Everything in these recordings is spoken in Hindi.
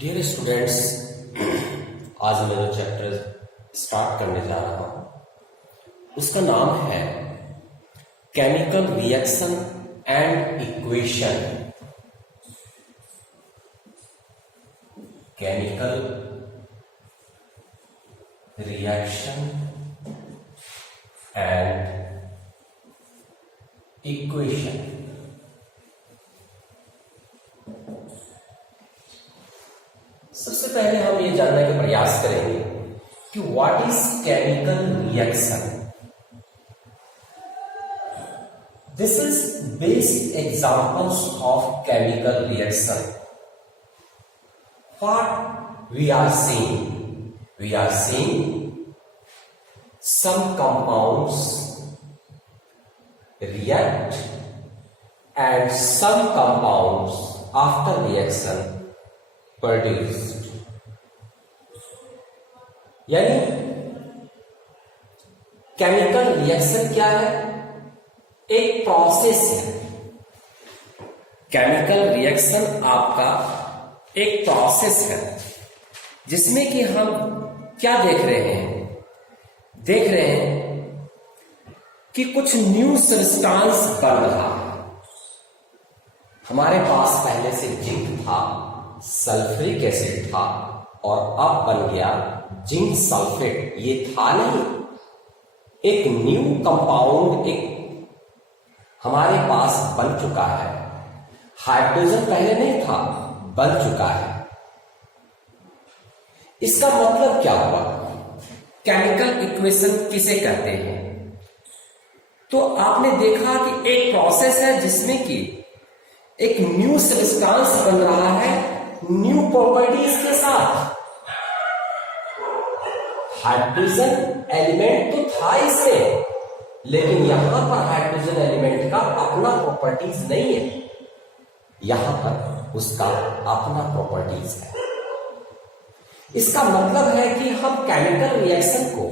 डियर स्टूडेंट्स, आज मैं जो चैप्टर स्टार्ट करने जा रहा हूं उसका नाम है chemical reaction and equation. Chemical reaction and equation. सबसे पहले हम ये जानने का प्रयास करेंगे कि what is chemical reaction. This is basic examples of chemical reaction. What we are seeing, we are seeing some compounds react and some compounds after reaction produced। यानी केमिकल रिएक्शन क्या है? एक प्रोसेस है। केमिकल रिएक्शन आपका एक प्रोसेस है जिसमें कि हम क्या देख रहे हैं? देख रहे हैं कि कुछ न्यू सब्सटेंस बन रहा है। हमारे पास पहले से जिंक था, सल्फ्यूरिक एसिड था और अब बन गया जिंक सल्फेट। ये था नहीं, एक न्यू कंपाउंड एक हमारे पास बन चुका है। हाइड्रोजन पहले नहीं था, बन चुका है। इसका मतलब क्या हुआ? केमिकल इक्वेशन किसे कहते हैं? तो आपने देखा कि एक प्रोसेस है जिसमें कि एक न्यू सब्सटेंस बन रहा है न्यू प्रॉपर्टीज के साथ। हाइड्रोजन एलिमेंट तो था इसमें, लेकिन यहां पर हाइड्रोजन एलिमेंट का अपना प्रॉपर्टीज नहीं है, यहां पर उसका अपना प्रॉपर्टीज है। इसका मतलब है कि हम केमिकल रिएक्शन को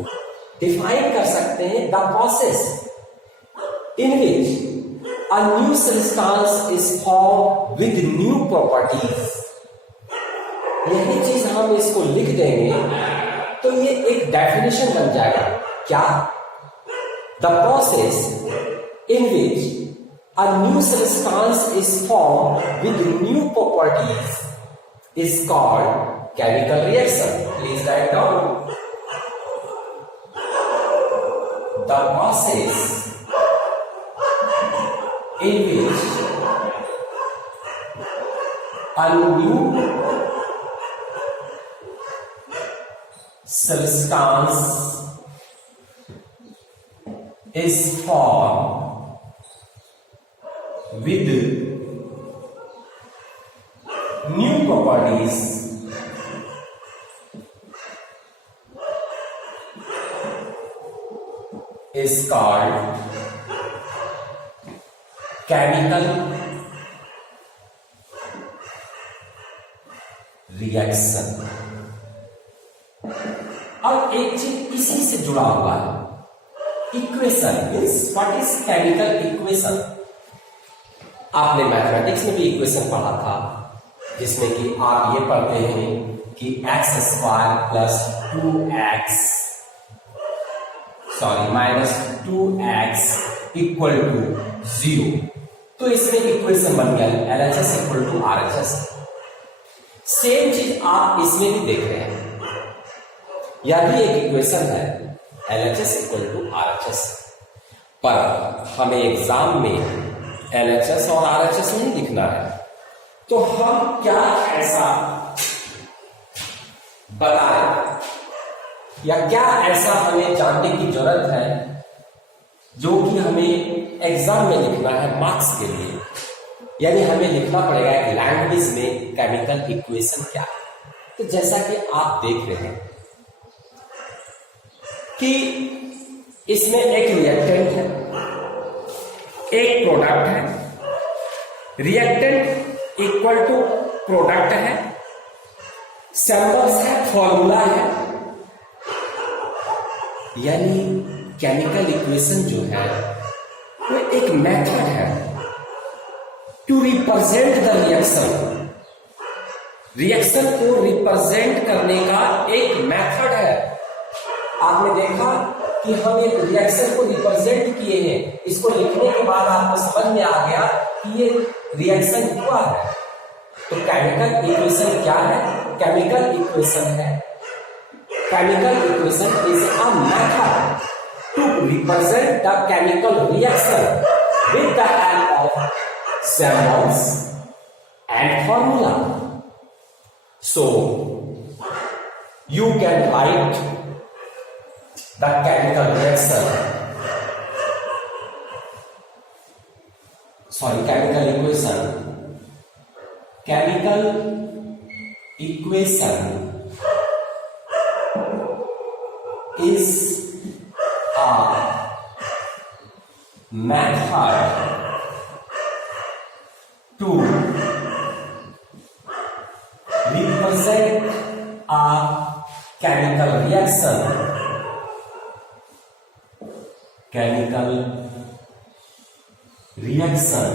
डिफाइन कर सकते हैं the process in which a new substance is form with new properties. यही चीज हम इसको लिख देंगे तो ये एक डेफिनेशन बन जाएगा। क्या? The process in which a new substance is form with new properties is called chemical reaction। Please write down the process in which a new substance is formed with new properties is called chemical reaction। और एक चीज इसी से जुड़ा हुआ है, equation means what is chemical equation. आपने मैथमेटिक्स में भी इक्वेशन पढ़ा था, जिसमें कि आप ये पढ़ते हैं कि x² plus 2x minus 2x equal to 0। तो इसमें इक्वेशन बन गया LHS equal to RHS। Same चीज आप इसमें भी देख रहे हैं, यह भी एक इक्वेशन है LHS इक्वल टू RHS। पर हमें एग्जाम में LHS और RHS नहीं लिखना है, तो हम क्या ऐसा बताएं या क्या ऐसा हमें जानने की जरूरत है जो कि हमें एग्जाम में लिखना है मार्क्स के लिए। यानी हमें लिखना पड़ेगा एक लैंग्वेज में केमिकल इक्वेशन क्या है। तो जैसा कि आप देख रहे हैं कि इसमें एक रिएक्टेंट है, एक प्रोडक्ट है। रिएक्टेंट इक्वल टू प्रोडक्ट है, सिंबल्स है, फॉर्मूला है। यानी केमिकल इक्वेशन जो है वो एक मेथड है to represent the reaction reaction को रिप्रेजेंट करने का एक मेथड है। आपने देखा कि हम एक रिएक्शन को रिप्रेजेंट किए हैं, इसको लिखने के बाद आपको समझ में आ गया कि ये रिएक्शन हुआ है। तो केमिकल इक्वेशन क्या है? केमिकल इक्वेशन है, chemical equation is a method to represent the chemical reaction with the help of symbols and formula. So you can write the chemical reaction, chemical equation. Chemical equation is a method to represent a chemical reaction,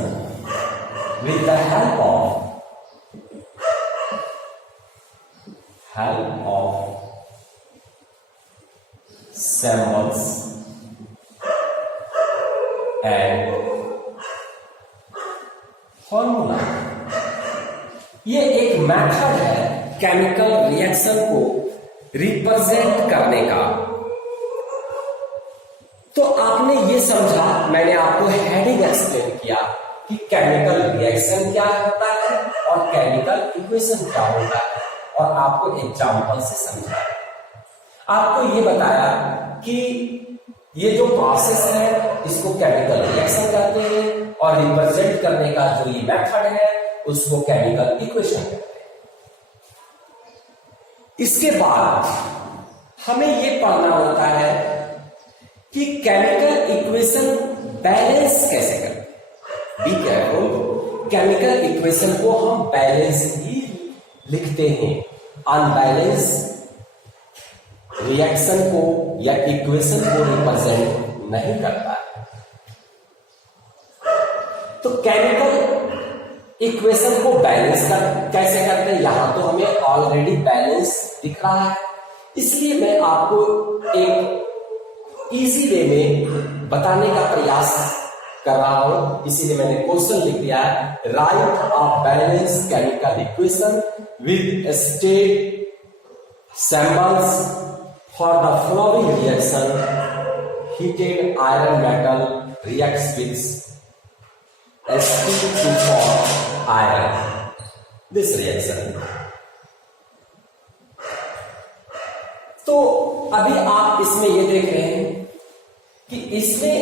with the help of symbols and formula. ये एक मेथड है केमिकल रिएक्शन को रिप्रेजेंट करने का। तो आपने ये समझा, मैंने आपको हेडिंग एक्सप्लेन किया कि केमिकल रिएक्शन क्या होता है और केमिकल इक्वेशन क्या होता है, और आपको एग्जांपल से समझाया। आपको ये बताया कि ये जो प्रोसेस है इसको केमिकल रिएक्शन कहते हैं, और रिप्रेजेंट करने का जो ये मेथड है उसको केमिकल इक्वेशन कहते हैं। इसके बाद हमें ये पढ़ना होता है कि केमिकल इक्वेशन बैलेंस कैसे करते हैं। बी केयरफुल, केमिकल इक्वेशन को हम बैलेंस ही लिखते हैं, अनबैलेंस रिएक्शन को या इक्वेशन को रिप्रेजेंट नहीं करता है। तो केमिकल इक्वेशन को बैलेंस कैसे करते हैं, यहां तो हमें ऑलरेडी बैलेंस दिख रहा है, इसलिए मैं आपको एक इजी वे में बताने का प्रयास कर रहा हूं। इसीलिए मैंने क्वेश्चन लिख दिया है, right a balance chemical equation with state symbols for the following reaction: heated iron metal reacts with Sp to form iron. This reaction. तो अभी आप इसमें ये देख रहे हैं कि इसमें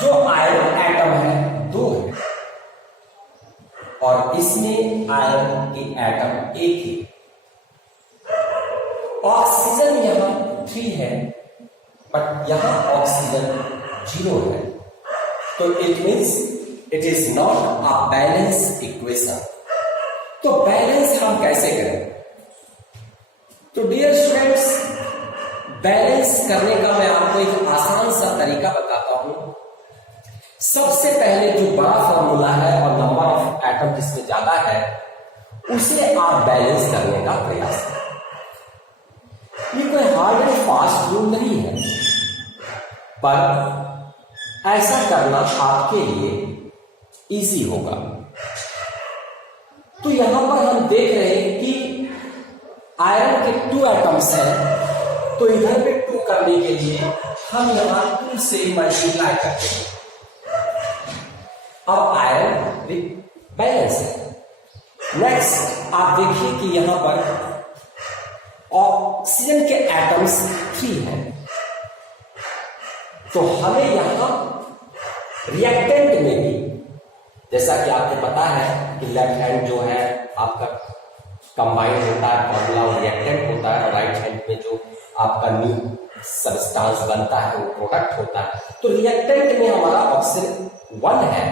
जो आयरन एटम है 2 है, और इसमें आयरन के एटम 1 ही। ऑक्सीजन यहां 3 है, बट यहां ऑक्सीजन 0 है, तो it means it is not a balance equation. तो बैलेंस हम कैसे करें? तो डियर स्टूडेंट्स, बैलेंस करने का मैं आपको एक आसान सा तरीका बताता हूं। सबसे पहले जो बड़ा फॉर्मूला है और नंबर ऑफ एटम जिसमें ज्यादा है, उसे आप बैलेंस करने का प्रयास करें। ये कोई हार्ड एंड फास्ट रूल नहीं है, पर ऐसा करना आपके लिए इजी होगा। तो यहां पर हम देख रहे हैं कि आयरन के 2 एटम्स हैं, तो इधर पे 2 करने के लिए हम यहां 2 से मल्टीप्लाई करते हैं। अब आयरन बैलेंस है। नेक्स्ट आप देखिए कि यहां पर ऑक्सीजन के एटम्स 3 हैं, तो हमें यहां रिएक्टेंट में भी, जैसा कि आपको पता है कि लेफ्ट हैंड जो है आपका कंबाइंड होता है, फॉर्मूला रिएक्टेंट होता है, और राइट हैंड में जो आपका न्यू सब्सटेंस बनता है वो प्रोडक्ट होता है। तो रिएक्टेंट में हमारा ऑक्सीजन 1 है।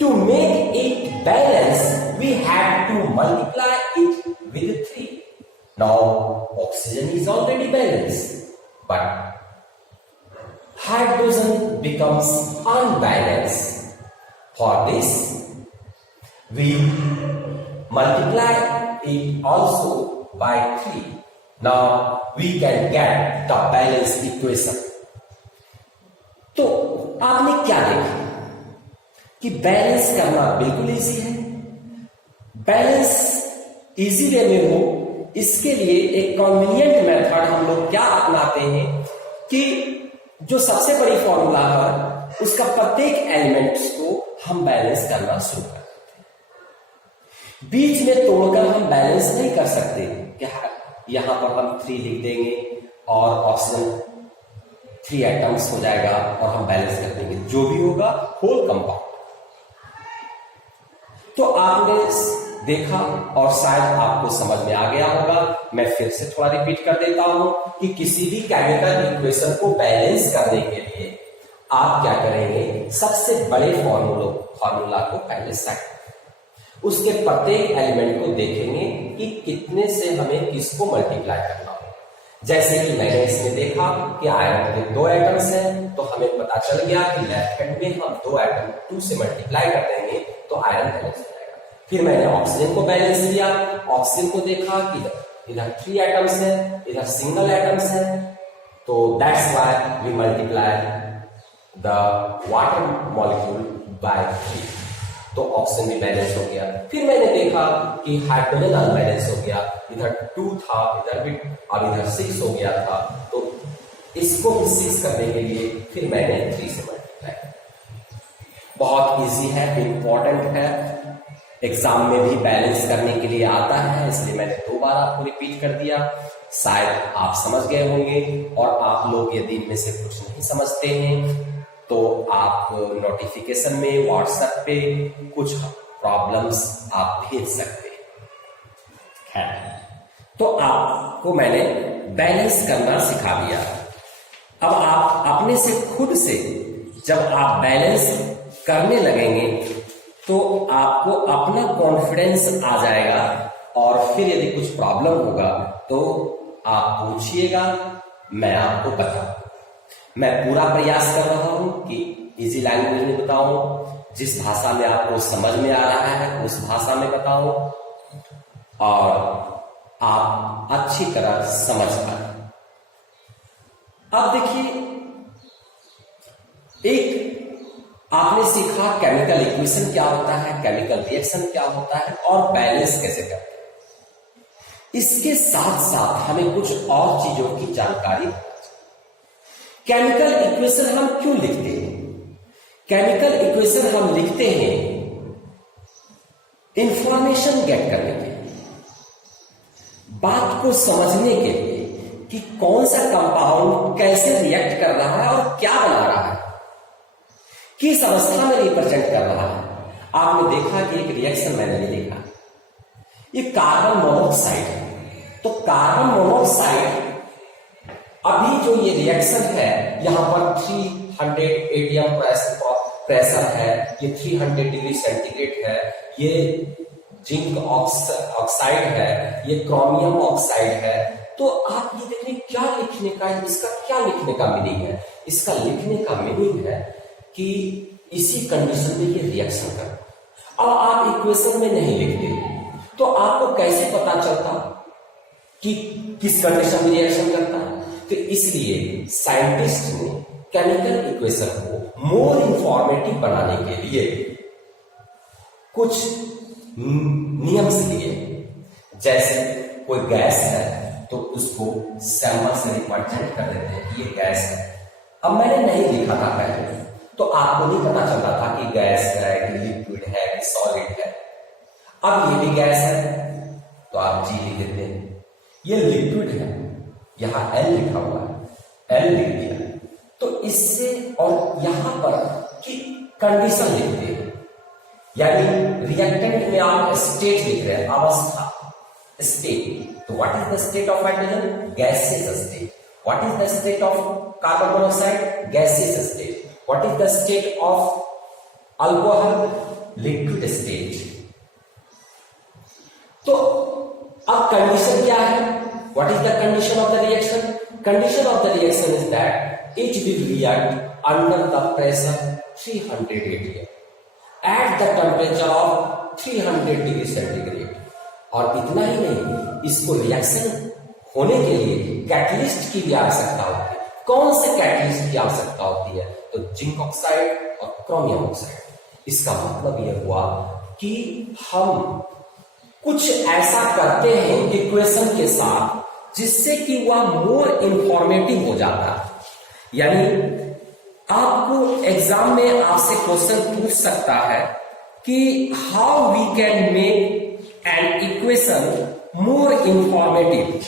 To make it balance we have to multiply it with 3। Now oxygen is already balanced, but hydrogen becomes unbalanced. For this, we multiply it also by 3. Now we can get the balance equation. तो आपने क्या देखा कि बैलेंस करना बिल्कुल इजी है। बैलेंस इजी वे में हो इसके लिए एक कन्वीनियंट मेथड हम लोग क्या अपनाते हैं कि जो सबसे बड़ी फॉर्मूला है उसका प्रत्येक एलिमेंट्स को हम बैलेंस करना शुरू कर देते हैं। बीच में तोड़कर हम बैलेंस नहीं कर सकते। यहां पर हम 3 लिख देंगे और ऑक्सीजन 3 एटम्स हो जाएगा और हम बैलेंस कर देंगे, जो भी होगा होल कंपाउंड। तो आपने देखा और शायद आपको समझ में आ गया होगा। मैं फिर से थोड़ा रिपीट कर देता हूं कि किसी भी केमिकल इक्वेशन को बैलेंस करने के लिए आप क्या करेंगे, सबसे बड़े फॉर्मूला को पहले सेट, उसके प्रत्येक एलिमेंट को देखेंगे कि कितने से हमें किसको मल्टीप्लाई करना है। जैसे कि मैंने इसमें देखा कि आयरन के 2 एटम्स हैं, तो हमें पता चल गया कि लेफ्ट हैंड में हम 2 एटम 2 से मल्टीप्लाई कर देंगे तो आयरन बैलेंस हो जाएगा। फिर मैंने ऑक्सीजन को बैलेंस किया, ऑक्सीजन को देखा कि इधर 3 एटम्स है, इधर सिंगल एटम्स है, तो that's why we multiply the water molecule by 3, तो ऑक्सीजन भी बैलेंस हो गया। फिर मैंने देखा कि हाइड्रोजन अनबैलेंस हो गया, इधर 2 था, इधर भी, अब इधर 6 हो गया था, तो इसको भी 6 करने के लिए फिर मैंने 3 से मल्टीप्लाई। बहुत इजी है, इंपॉर्टेंट है, एग्जाम में भी बैलेंस करने के लिए आता है, इसलिए मैंने 2 बार आपको रिपीट कर दिया। शायद आप समझ गए होंगे, और आप लोग यदि इनमें से कुछ नहीं समझते हैं तो आप नोटिफिकेशन में व्हाट्सएप पे कुछ प्रॉब्लम्स आप भेज सकते हैं। तो आपको मैंने बैलेंस करना सिखा दिया। अब आप अपने से खुद से जब आप बैलेंस करने लगेंगे तो आपको अपना कॉन्फिडेंस आ जाएगा, और फिर यदि कुछ प्रॉब्लम होगा तो आप पूछिएगा, मैं आपको बताऊं। मैं पूरा प्रयास कर रहा हूं कि इजी लैंग्वेज में बताऊं, जिस भाषा में आपको समझ में आ रहा है उस भाषा में बताऊं, और आप अच्छी तरह समझ पाए। अब देखिए, एक आपने सीखा केमिकल इक्वेशन क्या होता है, केमिकल रिएक्शन क्या होता है, और बैलेंस कैसे करते हैं। इसके साथ साथ हमें कुछ और चीजों की जानकारी। केमिकल इक्वेशन हम क्यों लिखते हैं? केमिकल इक्वेशन हम लिखते हैं इंफॉर्मेशन गेट करने के लिए, बात को समझने के लिए कि कौन सा कंपाउंड कैसे रिएक्ट कर रहा है और क्या बना रहा है, किस अवस्था में रिप्रेजेंट कर रहा है। आपने देखा कि एक रिएक्शन मैंने भी देखा, ये कार्बन मोनोऑक्साइड है। तो कार्बन मोनोऑक्साइड, अभी जो ये रिएक्शन है, यहां पर 300 atm प्रेशर है, ये 300 डिग्री सेंटीग्रेड है, ये जिंक ऑक्साइड है, ये क्रोमियम ऑक्साइड है। तो आप ये देखिए क्या लिखने का है, इसका क्या लिखने का मीनिंग है? इसका लिखने का मीनिंग है कि इसी कंडीशन में ये रिएक्शन कर। अब आप इक्वेशन में नहीं लिखते तो आपको कैसे पता चलता कि किस कंडीशन में रिएक्शन करता है? तो इसलिए साइंटिस्ट ने केमिकल इक्वेशन को मोर इंफॉर्मेटिव बनाने के लिए कुछ नियम दिए। जैसे कोई गैस है तो उसको सैंपल से रिप्रेजेंट कर देते हैं कि ये गैस है। अब मैंने नहीं लिखा था पहले, तो आपको नहीं पता चल रहा था कि गैस है कि लिक्विड है कि सॉलिड है। अब ये भी गैस है तो आप जी लिख देते हैं, ये लिक्विड है, यहां एल लिखा हुआ है, एल लिख दिया। तो इससे, और यहां पर कि कंडीशन लिखते हैं, यानी रिएक्टेंट में आप स्टेट लिख रहे हैं, अवस्था, स्टेट। तो what is the state of hydrogen? Gaseous state. What is the state of carbon monoxide? Gaseous state. What is the state of alcohol? Liquid state. तो अब कंडीशन क्या है? What is the condition of the reaction? Condition of the reaction is that it will react under the pressure 300 atm at the temperature of 300 degree centigrade. और इतना ही नहीं, इसको रिएक्शन होने के लिए कैटलिस्ट की भी आवश्यकता होती है। कौन से कैटलिस्ट की आवश्यकता होती है? तो जिंक ऑक्साइड और क्रोमियम ऑक्साइड। इसका मतलब यह हुआ कि हम कुछ ऐसा करते हैं इक्वेशन के साथ जिससे कि वह मोर इंफॉर्मेटिव हो जाता है। यानी आपको एग्जाम में आपसे क्वेश्चन पूछ सकता है कि how we can make an equation more informative.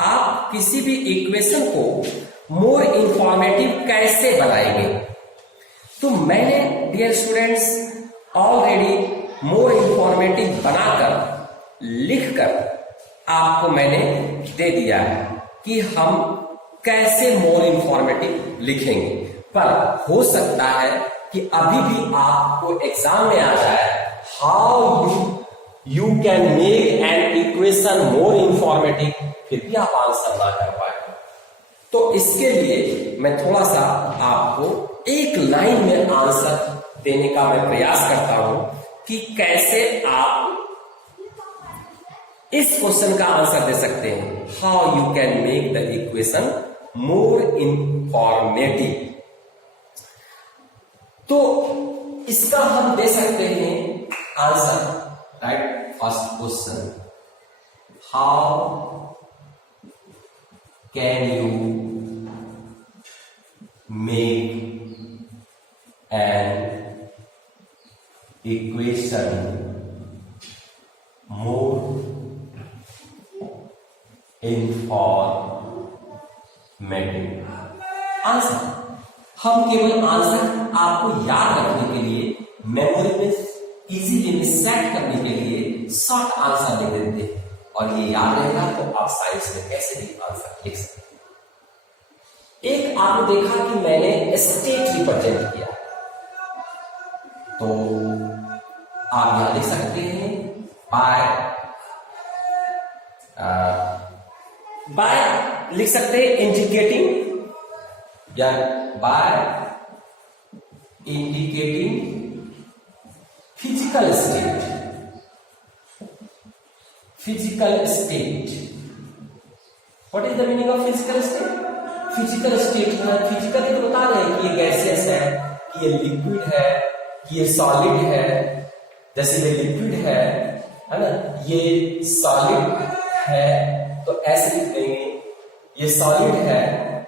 आप किसी भी इक्वेशन को मोर इंफॉर्मेटिव कैसे बनाएंगे? तो मैंने dear students already more informative बनाकर लिखकर आपको मैंने दे दिया है कि हम कैसे मोर इंफॉर्मेटिव लिखेंगे। पर हो सकता है कि अभी भी आपको एग्जाम में आ जाए how you can make an equation more informative, फिर भी आप आंसर ना कर पाए। तो इसके लिए मैं थोड़ा सा आपको एक लाइन में आंसर देने का मैं प्रयास करता हूं कि कैसे आप इस क्वेश्चन का आंसर दे सकते हैं। How you can make the equation more informative. तो इसका हम दे सकते हैं answer, right? First question, how can you make an equation more informative? Answer, हम केवल आंसर आपको याद रखने के लिए, मेमोरी में इजीली में सेट करने के लिए शॉर्ट आंसर लिख देते हैं और ये याद रहेगा तो आप साइंस में कैसे भी आंसर लिख सकते हैं। एक आपने देखा कि मैंने स्टेट रिप्रेजेंट किया, तो आप यहां लिख सकते हैं बाय लिख सकते हैं इंडिकेटिंग, या by indicating physical state. Physical state, what is the meaning of physical state? Physical state physically तो बता रहे हैं कि ये गैसियस है, कि ये लिक्विड है, कि ये सॉलिड है। जैसे ये लिक्विड है ना, ये सॉलिड है तो ऐसे लिख देंगे, ये सॉलिड है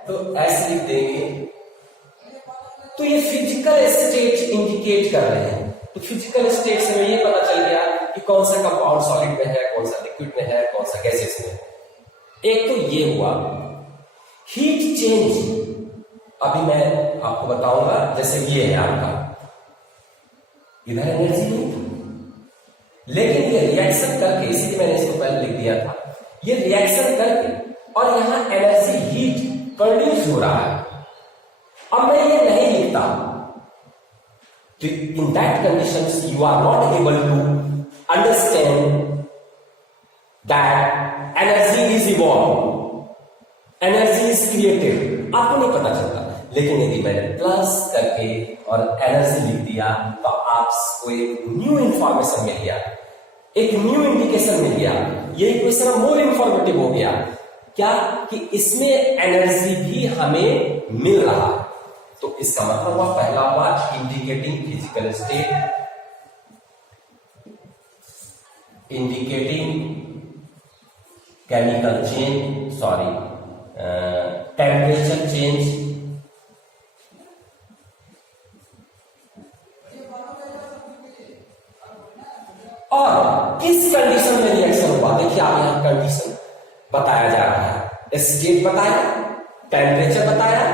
तो ऐसे लिख देंगे। तो ये फिजिकल स्टेट इंडिकेट कर रहे हैं। तो फिजिकल स्टेट से हमें ये पता चल गया कि कौन सा कंपाउंड सॉलिड में है, कौन सा लिक्विड में है, कौन सा गैसेस में है। एक तो ये हुआ। हीट चेंज अभी मैं आपको बताऊंगा। जैसे ये है आपका, इधर एनर्जी नहीं थी, लेकिन ये रिएक्शन करके, इसीलिए मैंने इसको पहले लिख दिया था, ये रिएक्शन करके और यहां एनर्जी हीट प्रोड्यूस हो रहा है। अब मैं ये नहीं लिखता, तो in that conditions you are not able to understand that energy is evolve, energy is created. आपको नहीं पता चलता। लेकिन यदि मैंने प्लस करके और एनर्जी लिख दिया तो आपको एक न्यू इंफॉर्मेशन मिल गया, एक न्यू इंडिकेशन मिल गया। ये इक्वेशन मोर इंफॉर्मेटिव हो गया। क्या कि इसमें एनर्जी भी हमें मिल रहा है। तो इसका मतलब हुआ, पहला हुआ indicating physical state, indicating chemical change, temperature change, और किस कंडीशन में रिएक्शन हुआ। देखिए आप यहां कंडीशन बताया जा रहा है, स्टेट बताया, टेम्परेचर बताया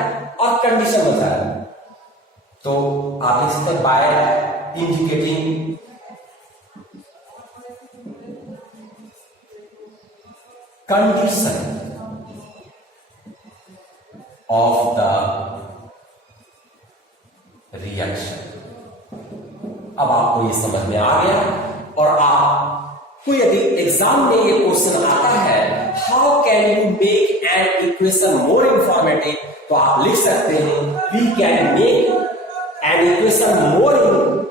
और कंडीशन बताया। तो आप इससे by indicating condition of the reaction. अब आपको ये समझ में आ गया। और आपको यदि एग्जाम में ये क्वेश्चन आता है, how can you make an equation more informative, तो आप लिख सकते हैं we can make an equation more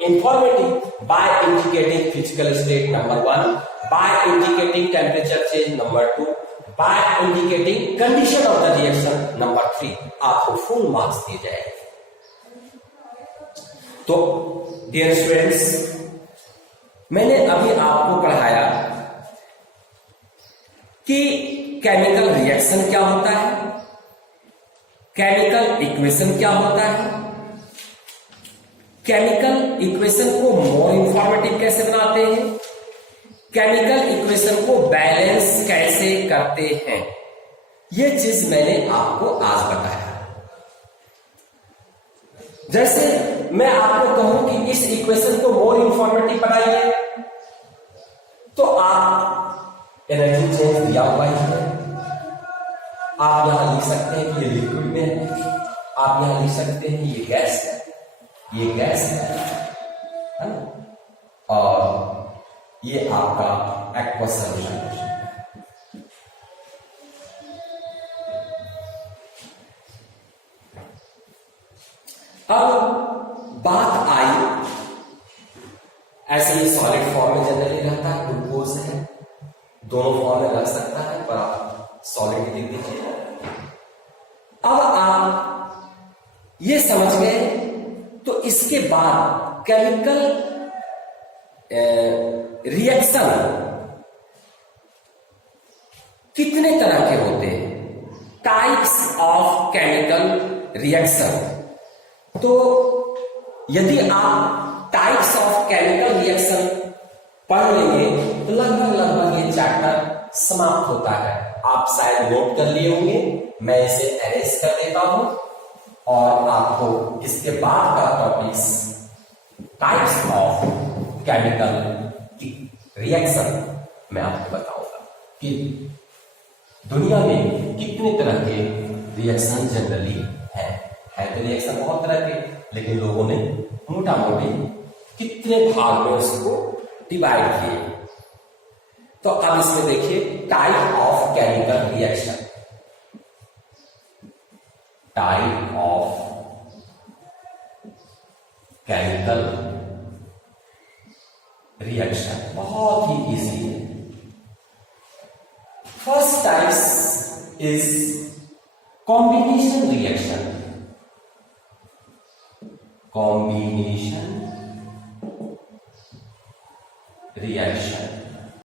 informative by indicating physical state number 1, by indicating temperature change number 2, by indicating condition of the reaction number 3. आपको फुल मार्क्स दिए जाएंगे. तो डियर स्टूडेंट्स, मैंने अभी आपको पढ़ाया कि केमिकल रिएक्शन क्या होता है, केमिकल इक्वेशन क्या होता है, केमिकल इक्वेशन को मोर इंफॉर्मेटिव कैसे बनाते हैं, केमिकल इक्वेशन को बैलेंस कैसे करते हैं. ये चीज मैंने आपको आज बताया. जैसे मैं आपको कहूं कि इस इक्वेशन को मोर इंफॉर्मेटिव बनाइए, तो आप एनर्जी चेंज दिया हुआ है, आप यहां लिख सकते हैं कि ये लिक्विड में है, आप यहां लिख सकते हैं ये गैस है, ये गैस है ना, और ये आपका एक्वस सॉल्यूशन है. अब बात आई, ऐसे ही सॉलिड फॉर्म में जनरली रहता है, ग्लूकोज है, दोनों फॉर्म में रख सकता है, पर आप सॉलिड लिख दीजिए. अब आप ये समझ गए, तो इसके बाद केमिकल रिएक्शन कितने तरह के होते हैं, टाइप्स ऑफ केमिकल रिएक्शन. तो यदि आप टाइप्स ऑफ केमिकल रिएक्शन पढ़ लेंगे तो लगभग ये चैप्टर समाप्त होता है. आप शायद नोट कर लिए होंगे, मैं इसे अरेंज कर देता हूं और आपको इसके बाद का topics types of chemical reaction मैं आपको बताऊंगा कि दुनिया में कितने तरह के रिएक्शन जनरली है तो रिएक्शन बहुत तरह के, लेकिन लोगों ने मोटा मोटी कितने भाग में उसको डिवाइड किए. तो अब इसमें देखिए type of chemical reaction. Type of chemical reaction बहुत ही इजी है. First type is combination reaction. Combination reaction